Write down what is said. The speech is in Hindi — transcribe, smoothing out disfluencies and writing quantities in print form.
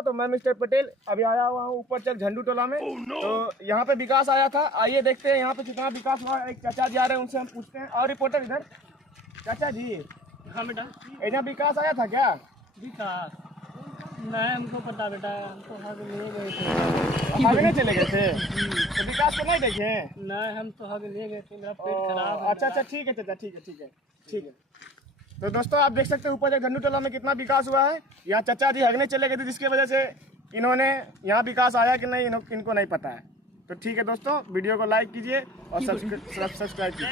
दोस्तों, तो मैं मिस्टर पटेल अभी आया हुआ हूँ ऊपर चक झंडू टोला में। तो यहाँ पे विकास आया था, आइए देखते हैं यहाँ पे कितना विकास हुआ। एक चाचा जी आ रहे हैं, उनसे हम पूछते हैं। और रिपोर्टर इधर, चाचा जी, हाँ बेटा। यहाँ विकास आया था क्या? विकास नहीं हमको पता बेटा, हमको हग ले गए थे। भागने चले गए थे तो विकास को नहीं देखे? नहीं हम तो हग ले गए थे, मेरा पेट खराब है। अच्छा, ठीक है चाचा, ठीक है। तो दोस्तों, आप देख सकते हैं ऊपर झंडू टोला में कितना विकास हुआ है। यहाँ चाचा जी हगने चले गए थे, जिसकी वजह से इन्होंने यहाँ विकास आया कि नहीं इनको नहीं पता है। तो ठीक है दोस्तों, वीडियो को लाइक कीजिए और सब्सक्राइब कीजिए।